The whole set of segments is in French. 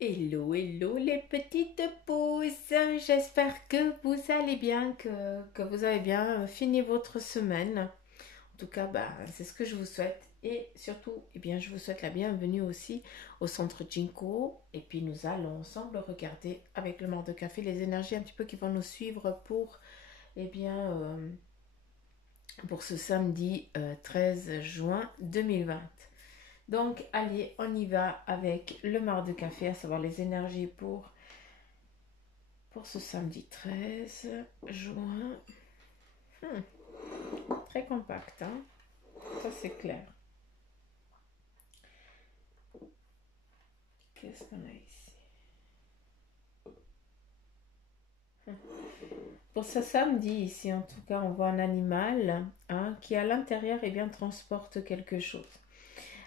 Hello, hello les petites pousses. J'espère que vous allez bien, que vous avez bien fini votre semaine. En tout cas, bah, c'est ce que je vous souhaite. Et surtout, eh bien, je vous souhaite la bienvenue aussi au centre Jinko. Et puis, nous allons ensemble regarder avec le Mort de Café les énergies un petit peu qui vont nous suivre eh bien, pour ce samedi 13 juin 2020. Donc, allez, on y va avec le Mort de Café, à savoir les énergies pour ce samedi 13 juin. Hmm, Très compact, hein? Ça c'est clair. Qu'est-ce qu'on a ici? Pour ce samedi, ici en tout cas, on voit un animal, hein, qui à l'intérieur eh bien, transporte quelque chose.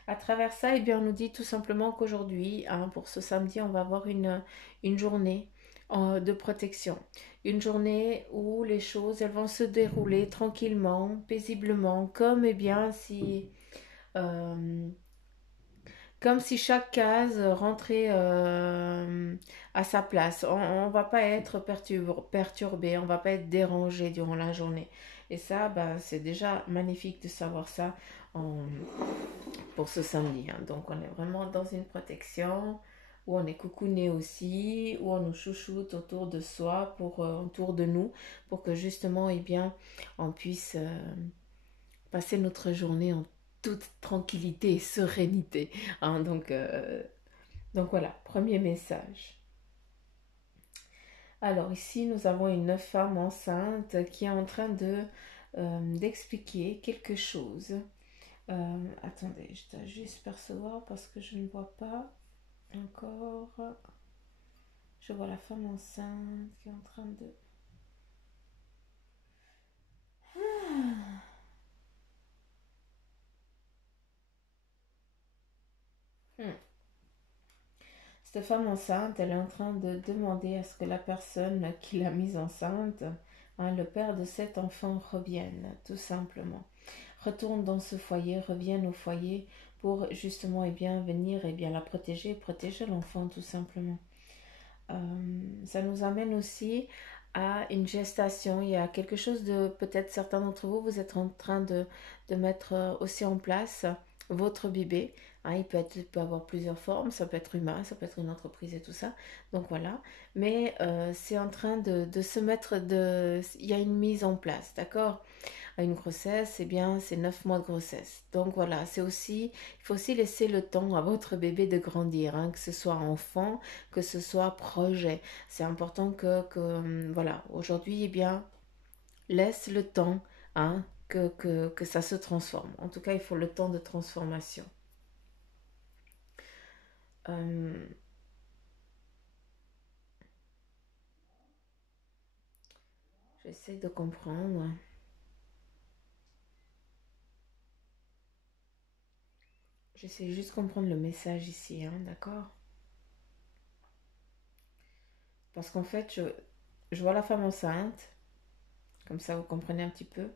À travers ça, eh bien, on nous dit tout simplement qu'aujourd'hui, hein, pour ce samedi, on va avoir une journée de protection. Une journée où les choses elles vont se dérouler tranquillement, paisiblement, comme eh bien si euh, comme si chaque case rentrait à sa place. On ne va pas être perturbé, on ne va pas être dérangé durant la journée. Et ça, bah, c'est déjà magnifique de savoir ça en- pour ce samedi, hein. Donc on est vraiment dans une protection, où on est coucouné aussi, où on nous chouchoute autour de soi, autour de nous, pour que justement, eh bien, on puisse passer notre journée en toute tranquillité et sérénité, hein. Donc voilà, premier message. Alors ici, nous avons une femme enceinte qui est en train d'expliquer quelque chose. Attendez, je dois juste percevoir parce que je ne vois pas encore. Je vois la femme enceinte qui est en train de... Hmm. Cette femme enceinte, elle est en train de demander à ce que la personne qui l'a mise enceinte, hein, le père de cet enfant, revienne, tout simplement. Retourne dans ce foyer, revienne au foyer pour justement venir la protéger, protéger l'enfant, tout simplement. Ça nous amène aussi à une gestation. Il y a quelque chose de, peut-être certains d'entre vous, vous êtes en train de mettre aussi en place votre bébé. Hein, il peut avoir plusieurs formes, ça peut être humain, ça peut être une entreprise et tout ça. Donc voilà. Mais c'est en train de se mettre de... Il y a une mise en place, d'accord? À une grossesse, eh bien, c'est 9 mois de grossesse. Donc voilà, il faut aussi laisser le temps à votre bébé de grandir, hein, que ce soit enfant, que ce soit projet. C'est important voilà, aujourd'hui, eh bien, laisse le temps, hein, que ça se transforme. En tout cas, il faut le temps de transformation. Euh, J'essaie de comprendre. J'essaie juste de comprendre le message ici, hein, d'accord? Parce qu'en fait, je vois la femme enceinte, comme ça vous comprenez un petit peu.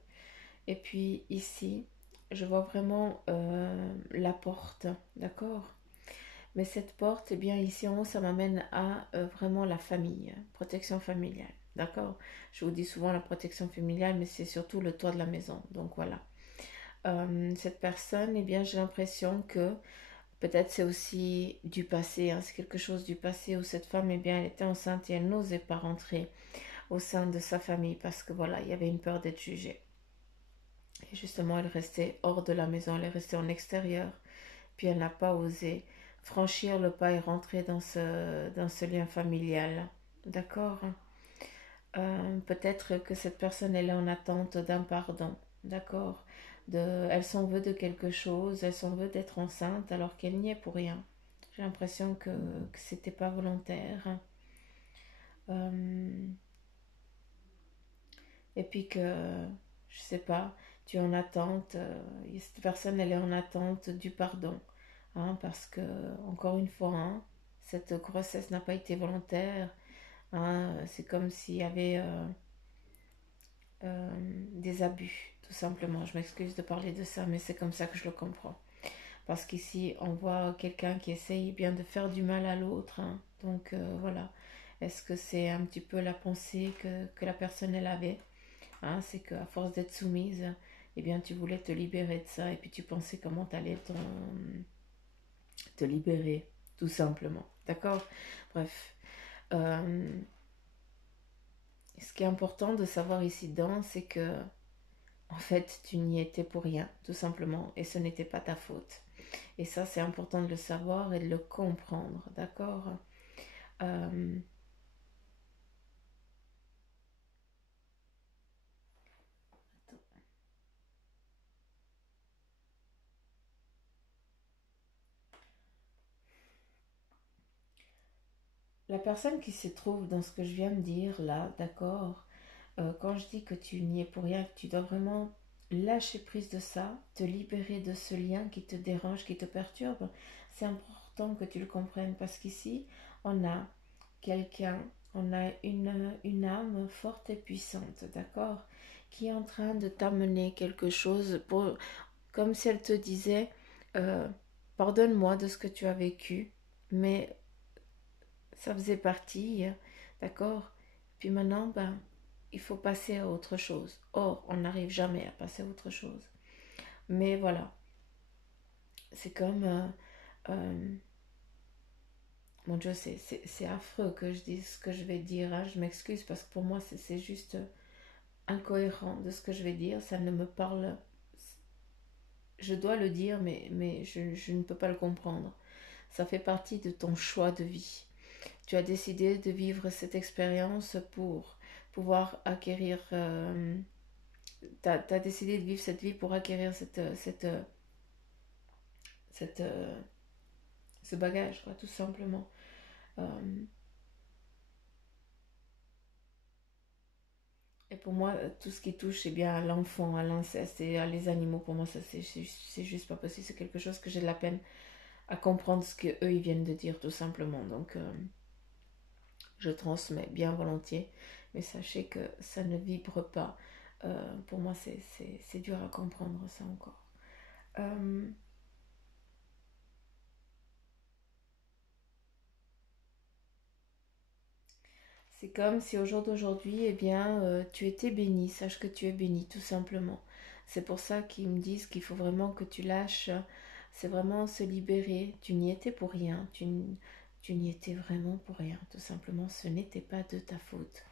Et puis ici, je vois vraiment la porte, d'accord? Mais cette porte, eh bien ici en haut, ça m'amène à vraiment la famille, protection familiale, d'accord? Je vous dis souvent la protection familiale, mais c'est surtout le toit de la maison. Donc voilà. Cette personne, eh bien j'ai l'impression que peut-être c'est aussi du passé, hein, c'est quelque chose du passé où cette femme, eh bien elle était enceinte et elle n'osait pas rentrer au sein de sa famille parce que voilà, il y avait une peur d'être jugée. Et justement, elle restait hors de la maison, elle est restée en extérieur. Puis elle n'a pas osé franchir le pas et rentrer dans ce lien familial. D'accord? Peut-être que cette personne, elle est en attente d'un pardon. D'accord? Elle s'en veut de quelque chose, elle s'en veut d'être enceinte alors qu'elle n'y est pour rien. J'ai l'impression que c'était pas volontaire. Euh, et puis que, je sais pas, tu es en attente, cette personne, elle est en attente du pardon, hein, parce que, encore une fois, hein, cette grossesse n'a pas été volontaire, hein, c'est comme s'il y avait des abus, tout simplement. Je m'excuse de parler de ça, mais c'est comme ça que je le comprends. Parce qu'ici, on voit quelqu'un qui essaye bien de faire du mal à l'autre, hein. Donc voilà. Est-ce que c'est un petit peu la pensée que la personne elle avait, hein? C'est qu'à force d'être soumise, eh bien tu voulais te libérer de ça et puis tu pensais comment t'allais te libérer, tout simplement. D'accord? Bref. Euh, Ce qui est important de savoir ici dedans, c'est que en fait, tu n'y étais pour rien, tout simplement, et ce n'était pas ta faute. Et ça, c'est important de le savoir et de le comprendre, d'accord? Euh, la personne qui se trouve dans ce que je viens de dire là, d'accord? Quand je dis que tu n'y es pour rien, que tu dois vraiment lâcher prise de ça, te libérer de ce lien qui te dérange, qui te perturbe, c'est important que tu le comprennes parce qu'ici, on a quelqu'un, on a une âme forte et puissante, d'accord, qui est en train de t'amener quelque chose, pour, comme si elle te disait, euh, pardonne-moi de ce que tu as vécu, mais ça faisait partie, d'accord. Puis maintenant, ben, il faut passer à autre chose. Or, on n'arrive jamais à passer à autre chose. Mais voilà, c'est comme, mon Dieu, c'est affreux que je dise ce que je vais dire, hein. Je m'excuse parce que pour moi, c'est juste incohérent de ce que je vais dire. Ça ne me parle. Je dois le dire, mais je ne peux pas le comprendre. Ça fait partie de ton choix de vie. Tu as décidé de vivre cette expérience pour pouvoir acquérir. Tu as décidé de vivre cette vie pour acquérir cette, ce bagage, quoi, tout simplement. Euh, et pour moi, tout ce qui touche eh bien, à l'enfant, à l'inceste et à les animaux, pour moi, ça c'est juste pas possible. C'est quelque chose que j'ai de la peine à comprendre ce qu'eux ils viennent de dire, tout simplement. Donc, je transmets bien volontiers, mais sachez que ça ne vibre pas. Pour moi, c'est dur à comprendre ça encore. Euh, c'est comme si au jour d'aujourd'hui, eh bien, tu étais béni. Sache que tu es béni, tout simplement. C'est pour ça qu'ils me disent qu'il faut vraiment que tu lâches. C'est vraiment se libérer. Tu n'y étais pour rien. Tu n'y étais vraiment pour rien. Tout simplement, ce n'était pas de ta faute.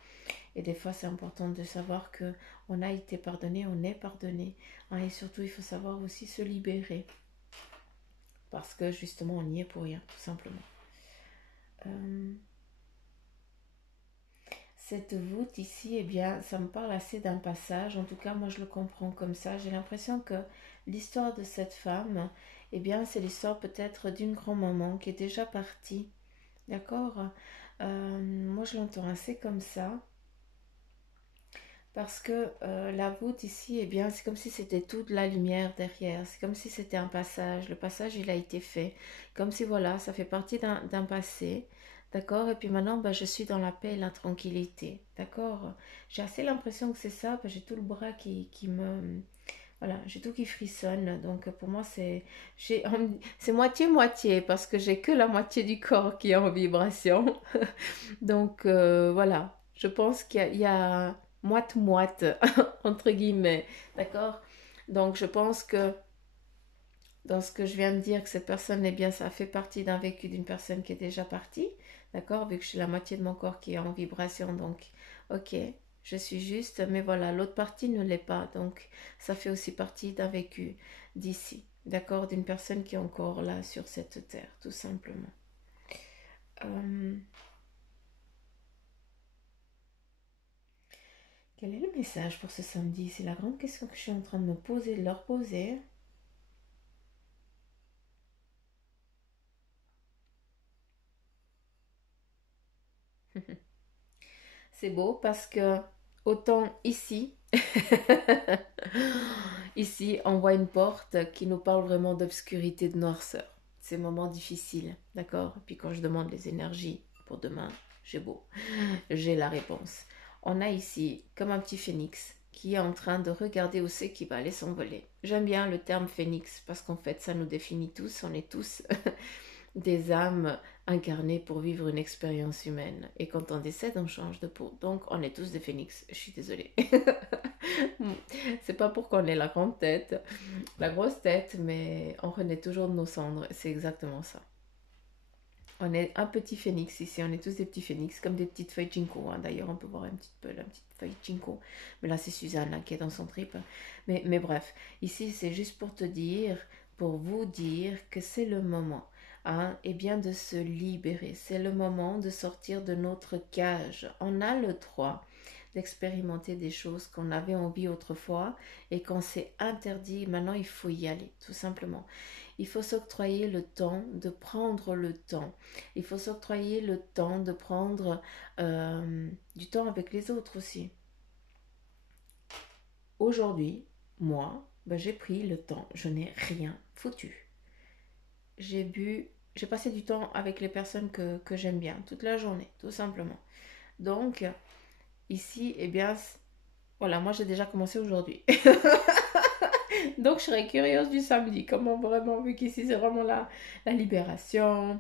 Et des fois, c'est important de savoir que on a été pardonné, on est pardonné, hein. Et surtout, il faut savoir aussi se libérer. Parce que justement, on y est pour rien, tout simplement. Euh, cette voûte ici, eh bien, ça me parle assez d'un passage. En tout cas, moi, je le comprends comme ça. J'ai l'impression que l'histoire de cette femme, eh bien, c'est l'histoire peut-être d'une grand-maman qui est déjà partie. D'accord. Moi, je l'entends assez comme ça. Parce que la voûte ici, eh bien, c'est comme si c'était toute la lumière derrière. C'est comme si c'était un passage. Le passage, il a été fait. Comme si, voilà, ça fait partie d'un passé. D'accord. Et puis maintenant, ben, je suis dans la paix et la tranquillité. D'accord. J'ai assez l'impression que c'est ça. Ben, j'ai tout le bras qui me... Voilà, j'ai tout qui frissonne. Donc pour moi, c'est moitié-moitié. Parce que j'ai que la moitié du corps qui est en vibration. Donc voilà, je pense qu'il y a moite-moite, entre guillemets, d'accord. Donc je pense que dans ce que je viens de dire, que cette personne, eh bien, ça fait partie d'un vécu d'une personne qui est déjà partie, d'accord, vu que j'ai la moitié de mon corps qui est en vibration, donc ok, je suis juste, mais voilà, l'autre partie ne l'est pas, donc ça fait aussi partie d'un vécu d'ici, d'accord, d'une personne qui est encore là sur cette terre, tout simplement. Euh, Quel est le message pour ce samedi? C'est la grande question que je suis en train de me poser, de leur poser. C'est beau parce que autant ici, ici, on voit une porte qui nous parle vraiment d'obscurité, de noirceur. Ces moments difficiles, d'accord? Puis quand je demande les énergies pour demain, j'ai beau, j'ai la réponse. On a ici comme un petit phénix, qui est en train de regarder où c'est qu'il va aller s'envoler. J'aime bien le terme phénix parce qu'en fait ça nous définit tous, on est tous des âmes incarnées pour vivre une expérience humaine. Et quand on décède, on change de peau. Donc on est tous des phénix. Je suis désolée. C'est pas pour qu'on ait la grande tête, la grosse tête, mais on renaît toujours de nos cendres. C'est exactement ça. On est un petit phénix ici, on est tous des petits phénix, comme des petites feuilles ginkgo. Hein. D'ailleurs, on peut voir un petit peu la petite feuille ginkgo. Mais là, c'est Suzanne là, qui est dans son trip. Mais bref, ici, c'est juste pour te dire, pour vous dire que c'est le moment. Hein, et bien de se libérer. C'est le moment de sortir de notre cage. On a le droit d'expérimenter des choses qu'on avait envie autrefois et qu'on s'est interdit. Maintenant, il faut y aller, tout simplement. Il faut s'octroyer le temps de prendre le temps. Il faut s'octroyer le temps de prendre du temps avec les autres aussi. Aujourd'hui, moi, ben, j'ai pris le temps. Je n'ai rien foutu. J'ai passé du temps avec les personnes que j'aime bien, toute la journée, tout simplement. Donc, ici, eh bien, voilà, moi j'ai déjà commencé aujourd'hui. Donc, je serais curieuse du samedi. Comment vraiment, vu qu'ici, c'est vraiment la libération.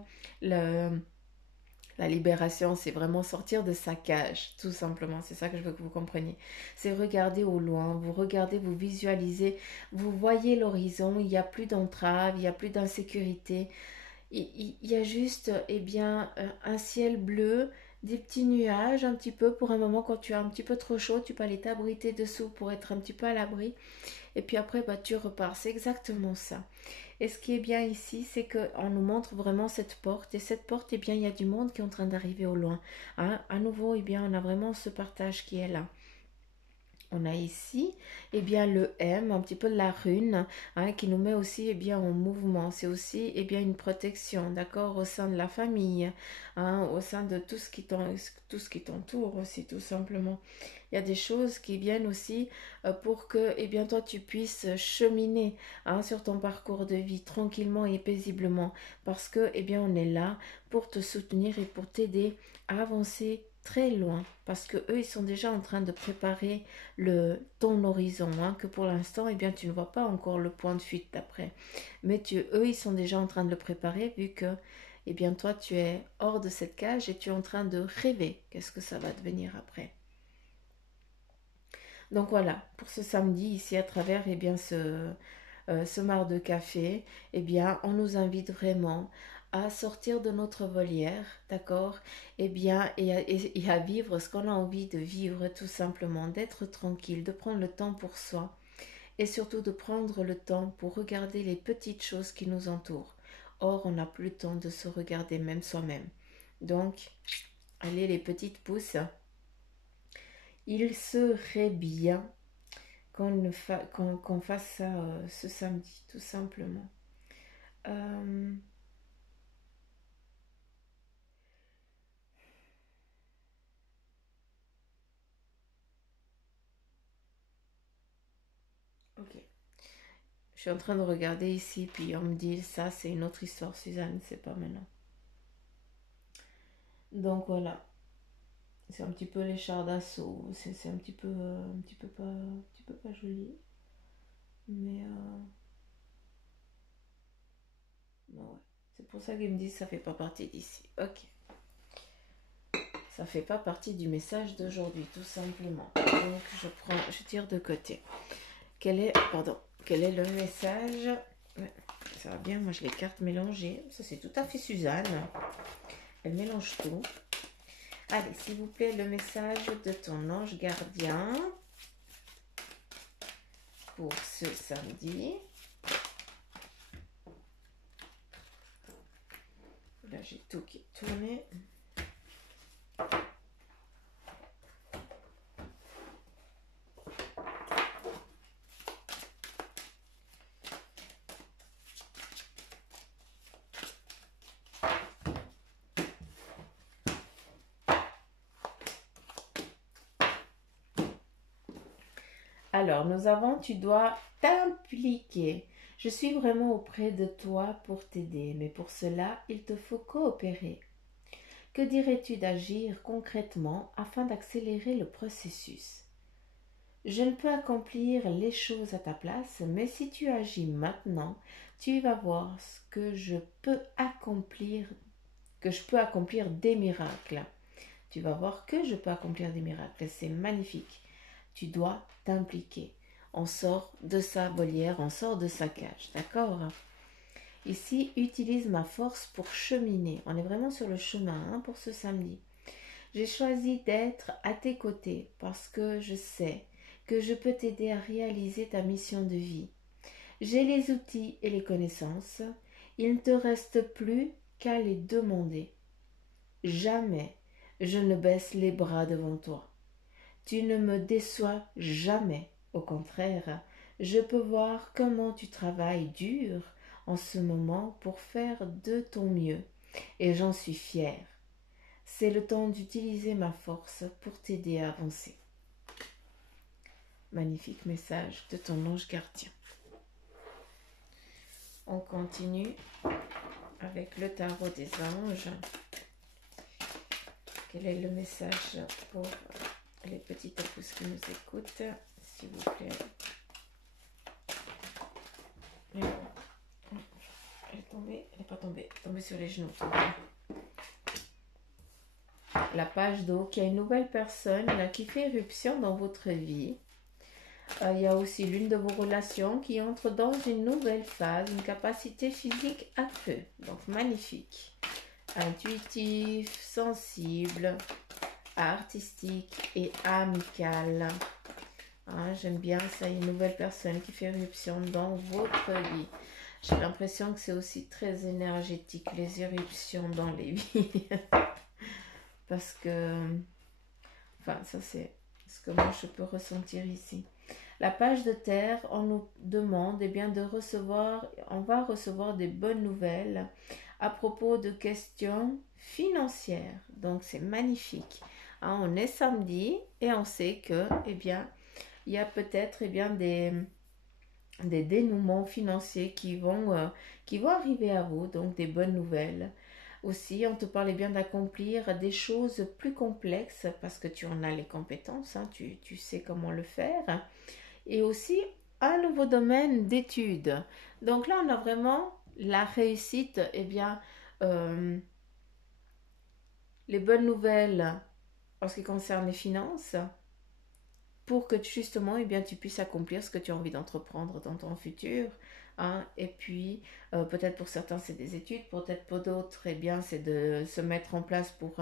La libération, c'est vraiment sortir de sa cage, tout simplement. C'est ça que je veux que vous compreniez. C'est regarder au loin, vous regardez, vous visualisez, vous voyez l'horizon, il n'y a plus d'entrave, il n'y a plus d'insécurité. Il y a juste, eh bien, un ciel bleu, des petits nuages, un petit peu, pour un moment, quand tu as un petit peu trop chaud, tu peux aller t'abriter dessous pour être un petit peu à l'abri. Et puis après, bah, tu repars. C'est exactement ça. Et ce qui est bien ici, c'est qu'on nous montre vraiment cette porte. Et cette porte, eh bien, il y a du monde qui est en train d'arriver au loin. Hein? À nouveau, eh bien, on a vraiment ce partage qui est là. On a ici, eh bien, le M, un petit peu de la rune, hein, qui nous met aussi, eh bien, en mouvement. C'est aussi, eh bien, une protection, d'accord, au sein de la famille, hein, au sein de tout ce qui t'entoure aussi, tout simplement. Il y a des choses qui viennent aussi pour que, eh bien, toi, tu puisses cheminer, hein, sur ton parcours de vie tranquillement et paisiblement, parce que, eh bien, on est là pour te soutenir et pour t'aider à avancer très loin, parce que eux, ils sont déjà en train de préparer ton horizon, hein, que pour l'instant, eh bien, tu ne vois pas encore le point de fuite d'après. Mais eux, ils sont déjà en train de le préparer, vu que, eh bien, toi, tu es hors de cette cage et tu es en train de rêver. Qu'est-ce que ça va devenir après? Donc voilà, pour ce samedi, ici, à travers, eh bien, ce mar de café, eh bien, on nous invite vraiment à sortir de notre volière, d'accord? Eh bien, et à vivre ce qu'on a envie de vivre, tout simplement, d'être tranquille, de prendre le temps pour soi et surtout de prendre le temps pour regarder les petites choses qui nous entourent. Or, on n'a plus le temps de se regarder même soi-même. Donc, allez les petites pousses, il serait bien qu'on fasse ça ce samedi, tout simplement. Euh, ok. Je suis en train de regarder ici, puis on me dit ça, c'est une autre histoire, Suzanne, c'est pas maintenant. Donc voilà, c'est un petit peu les chars d'assaut, c'est un petit peu pas joli, mais ouais. C'est pour ça qu'ils me disent ça fait pas partie d'ici. Ok, ça fait pas partie du message d'aujourd'hui, tout simplement. Donc je tire de côté. Quel est le message? Ouais, ça va bien, moi je les cartes mélangées. Ça c'est tout à fait Suzanne. Elle mélange tout. Allez, s'il vous plaît, le message de ton ange gardien pour ce samedi. Là, j'ai tout qui est tourné. Alors, nous avons, tu dois t'impliquer. Je suis vraiment auprès de toi pour t'aider, mais pour cela, il te faut coopérer. Que dirais-tu d'agir concrètement afin d'accélérer le processus? Je ne peux accomplir les choses à ta place, mais si tu agis maintenant, tu vas voir ce que je peux accomplir, que je peux accomplir des miracles. Tu vas voir que je peux accomplir des miracles. C'est magnifique. Tu dois t'impliquer. On sort de sa volière, on sort de sa cage. D'accord? Ici, utilise ma force pour cheminer. On est vraiment sur le chemin pour ce samedi. J'ai choisi d'être à tes côtés parce que je sais que je peux t'aider à réaliser ta mission de vie. J'ai les outils et les connaissances. Il ne te reste plus qu'à les demander. Jamais je ne baisse les bras devant toi. Tu ne me déçois jamais. Au contraire, je peux voir comment tu travailles dur en ce moment pour faire de ton mieux. Et j'en suis fière. C'est le temps d'utiliser ma force pour t'aider à avancer. Magnifique message de ton ange gardien. On continue avec le tarot des anges. Quel est le message pour les petites pousses qui nous écoutent, s'il vous plaît? Elle est tombée, elle n'est pas tombée, elle est tombée sur les genoux. La page d'eau, qui a une nouvelle personne là, qui fait éruption dans votre vie. Il y a aussi l'une de vos relations qui entre dans une nouvelle phase, une capacité physique à feu. Donc magnifique. Intuitif, sensible, artistique et amical. J'aime bien ça, une nouvelle personne qui fait éruption dans votre vie. J'ai l'impression que c'est aussi très énergétique, les éruptions dans les vies. Parce que, enfin, ça c'est ce que moi je peux ressentir ici. La page de terre, on nous demande de recevoir, on va recevoir des bonnes nouvelles à propos de questions financières. Donc c'est magnifique. On est samedi et on sait que, il y a peut-être des dénouements financiers qui vont arriver à vous, donc des bonnes nouvelles. Aussi, on te parlait bien d'accomplir des choses plus complexes parce que tu en as les compétences, tu sais comment le faire. Et aussi, un nouveau domaine d'études. Donc là, on a vraiment la réussite, les bonnes nouvelles en ce qui concerne les finances, pour que justement, tu puisses accomplir ce que tu as envie d'entreprendre dans ton futur. Et puis, peut-être pour certains, c'est des études, peut-être pour d'autres, c'est de se mettre en place pour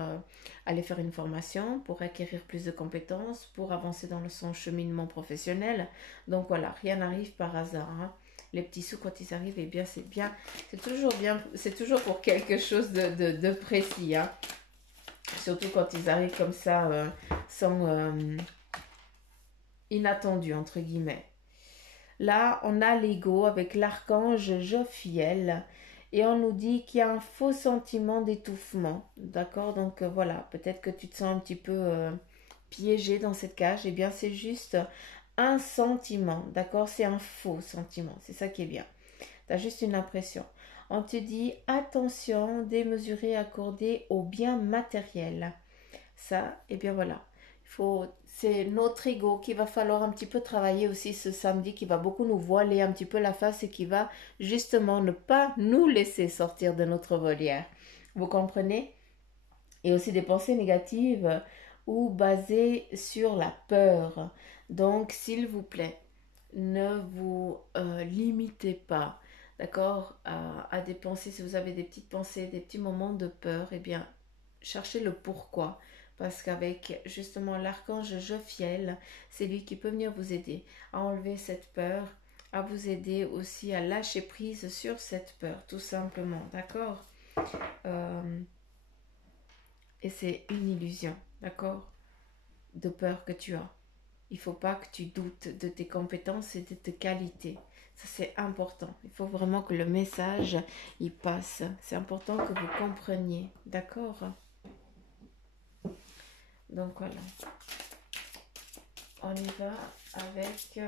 aller faire une formation, pour acquérir plus de compétences, pour avancer dans son cheminement professionnel. Donc voilà, rien n'arrive par hasard. Les petits sous, quand ils arrivent, c'est toujours pour quelque chose de précis. Surtout quand ils arrivent comme ça, sans inattendu, entre guillemets. Là, on a l'ego avec l'archange Jophiel et on nous dit qu'il y a un faux sentiment d'étouffement. D'accord? Donc voilà, peut-être que tu te sens un petit peu piégé dans cette cage. C'est juste un sentiment. D'accord? C'est un faux sentiment. C'est ça qui est bien. Tu as juste une impression. On te dit attention démesurée accordée aux biens matériels. Ça, voilà. C'est notre ego qu'il va falloir un petit peu travailler aussi ce samedi, qui va beaucoup nous voiler un petit peu la face et qui va justement ne pas nous laisser sortir de notre volière. Vous comprenez? Et aussi des pensées négatives ou basées sur la peur. Donc, s'il vous plaît, ne vous limitez pas, d'accord, à des pensées. Si vous avez des petites pensées, des petits moments de peur, cherchez le pourquoi. Parce qu'avec justement l'archange Jophiel, c'est lui qui peut venir vous aider à enlever cette peur, à vous aider aussi à lâcher prise sur cette peur, tout simplement, d'accord? Et c'est une illusion, d'accord? De peur que tu as. Il ne faut pas que tu doutes de tes compétences et de tes qualités. Ça, c'est important. Il faut vraiment que le message y passe. C'est important que vous compreniez, d'accord? Donc voilà, on y va avec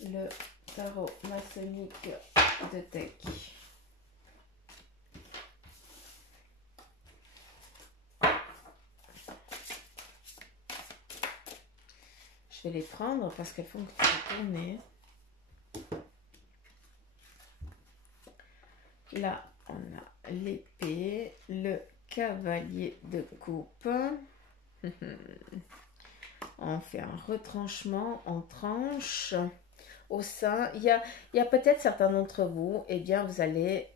le tarot maçonnique de Tech. Je vais les prendre parce qu'elles font que tu vas tourner. Là, on a l'épée, le cavalier de coupe. On fait un retranchement en tranche. Au sein, il y a peut-être certains d'entre vous, eh bien, vous allez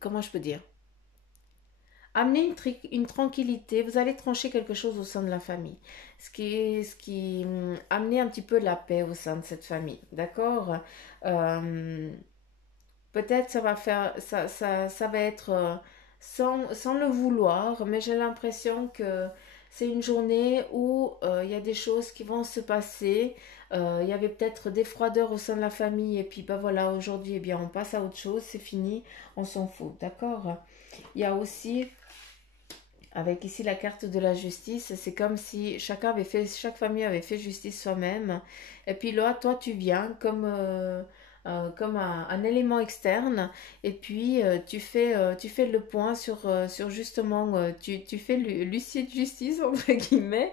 comment je peux dire, amener une tranquillité, vous allez trancher quelque chose au sein de la famille, amener un petit peu la paix au sein de cette famille, d'accord. Peut-être ça va être sans le vouloir, mais j'ai l'impression que c'est une journée où il y a des choses qui vont se passer. Il y avait peut-être des froideurs au sein de la famille et puis bah voilà, aujourd'hui, eh bien, on passe à autre chose, c'est fini, on s'en fout, d'accord? Il y a aussi, avec ici la carte de la justice, c'est comme si chaque famille avait fait justice soi-même. Et puis là, toi, tu viens comme un élément externe. Et puis, tu fais le point sur justement, tu fais l'huissier de justice, entre guillemets.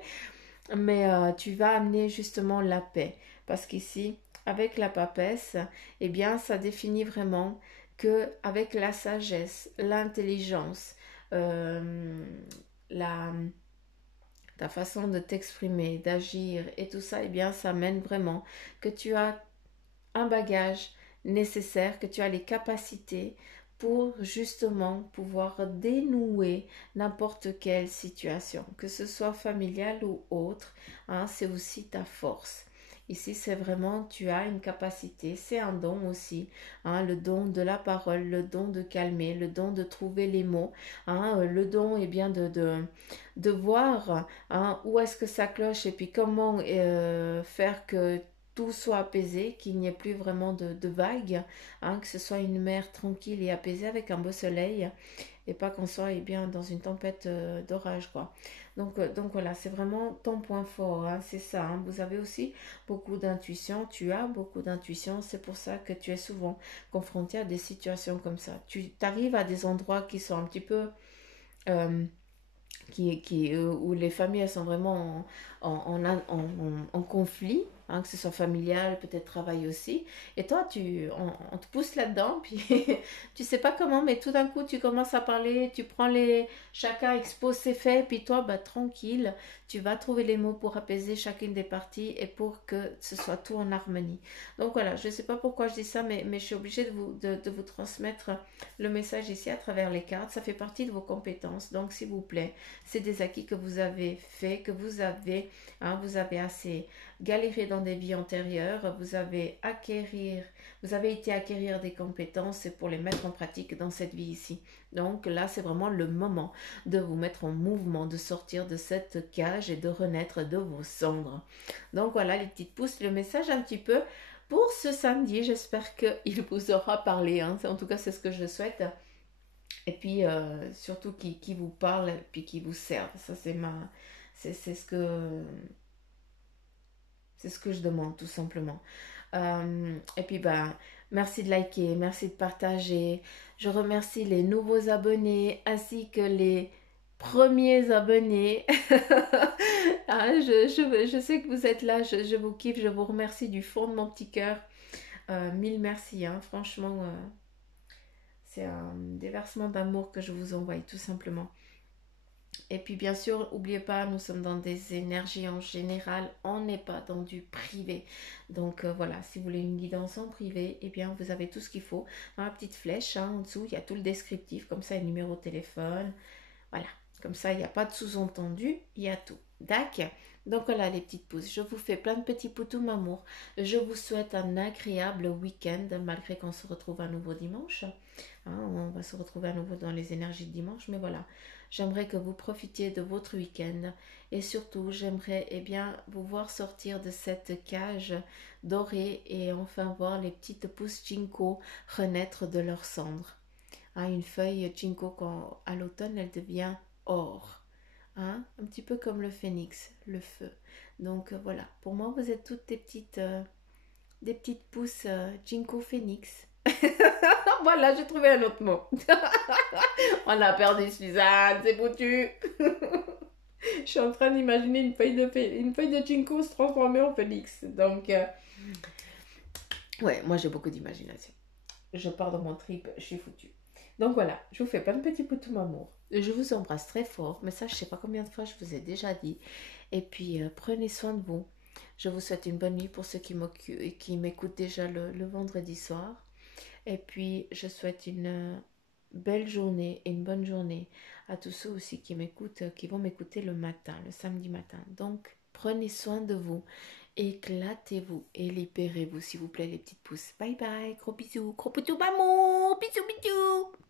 Mais tu vas amener justement la paix. Parce qu'ici, avec la papesse, eh bien, ça définit vraiment que avec la sagesse, l'intelligence, euh, la, ta façon de t'exprimer, d'agir et tout ça, eh bien, ça mène vraiment que tu as un bagage nécessaire, que tu as les capacités pour justement pouvoir dénouer n'importe quelle situation, que ce soit familiale ou autre, hein, c'est aussi ta force. Ici, c'est vraiment, tu as une capacité, c'est un don aussi, hein, le don de la parole, le don de calmer, le don de trouver les mots, hein, le don eh bien, de voir hein, où est-ce que ça cloche et puis comment faire que tout soit apaisé, qu'il n'y ait plus vraiment de vagues, hein, que ce soit une mer tranquille et apaisée avec un beau soleil et pas qu'on soit eh bien, dans une tempête d'orage quoi. Donc voilà, c'est vraiment ton point fort, hein, c'est ça. Hein. Vous avez aussi beaucoup d'intuition, tu as beaucoup d'intuition, c'est pour ça que tu es souvent confronté à des situations comme ça. Tu arrives à des endroits qui sont un petit peu... euh, où les familles elles sont vraiment en conflit, hein, que ce soit familial, peut-être travail aussi. Et toi, on te pousse là-dedans, puis tu sais pas comment, mais tout d'un coup, tu commences à parler, chacun expose ses faits, puis toi, bah, tranquille, tu vas trouver les mots pour apaiser chacune des parties et pour que ce soit tout en harmonie. Donc voilà, je ne sais pas pourquoi je dis ça, mais je suis obligée de vous transmettre le message ici à travers les cartes. Ça fait partie de vos compétences, donc s'il vous plaît, c'est des acquis que vous avez fait, que vous avez assez galéré dans des vies antérieures, vous avez été acquérir des compétences et pour les mettre en pratique dans cette vie ici. Donc là, c'est vraiment le moment de vous mettre en mouvement, de sortir de cette cage et de renaître de vos cendres. Donc voilà les petites pouces, le message un petit peu pour ce samedi. J'espère qu'il vous aura parlé. Hein. En tout cas, c'est ce que je souhaite. Et puis surtout qui vous parle et puis qui vous serve. Ça c'est ce que je demande tout simplement. Et puis ben merci de liker, merci de partager. Je remercie les nouveaux abonnés ainsi que les premiers abonnés. Hein, je sais que vous êtes là, je vous kiffe, je vous remercie du fond de mon petit cœur. Mille merci, hein, franchement. C'est un déversement d'amour que je vous envoie tout simplement. Et puis bien sûr, n'oubliez pas, nous sommes dans des énergies en général, on n'est pas dans du privé. Donc voilà, si vous voulez une guidance en privé, eh bien vous avez tout ce qu'il faut. Dans la petite flèche, hein, en dessous, il y a tout le descriptif, comme ça, le numéro de téléphone. Voilà, comme ça, il n'y a pas de sous-entendu, il y a tout. D'accord. Donc voilà les petites pouces, je vous fais plein de petits poutous m'amour. Je vous souhaite un agréable week-end malgré qu'on se retrouve à nouveau dimanche. Hein, on va se retrouver à nouveau dans les énergies de dimanche, mais voilà. J'aimerais que vous profitiez de votre week-end et surtout j'aimerais eh bien vous voir sortir de cette cage dorée et enfin voir les petites pousses Ginkgo renaître de leurs cendres. Hein, une feuille Ginkgo à l'automne elle devient or. Hein, un petit peu comme le phénix, le feu. Donc voilà, pour moi vous êtes toutes des petites pousses Ginkgo phénix. Voilà, j'ai trouvé un autre mot. On a perdu Suzanne, c'est foutu. Je suis en train d'imaginer une feuille de ginkgo se transformer en phénix. Donc, ouais, moi j'ai beaucoup d'imagination. Je pars dans mon trip, je suis foutue. Donc voilà, je vous fais plein de petits poutous m'amour. Je vous embrasse très fort, mais ça je sais pas combien de fois je vous ai déjà dit. Et puis prenez soin de vous. Je vous souhaite une bonne nuit pour ceux qui m'écoutent déjà le vendredi soir. Et puis je souhaite une belle journée et une bonne journée à tous ceux aussi qui m'écoutent, qui vont m'écouter le matin, le samedi matin. Donc prenez soin de vous. Éclatez-vous et libérez-vous, s'il vous plaît, les petites pousses. Bye bye, gros bisous, gros poutou maman, bisous, bisous.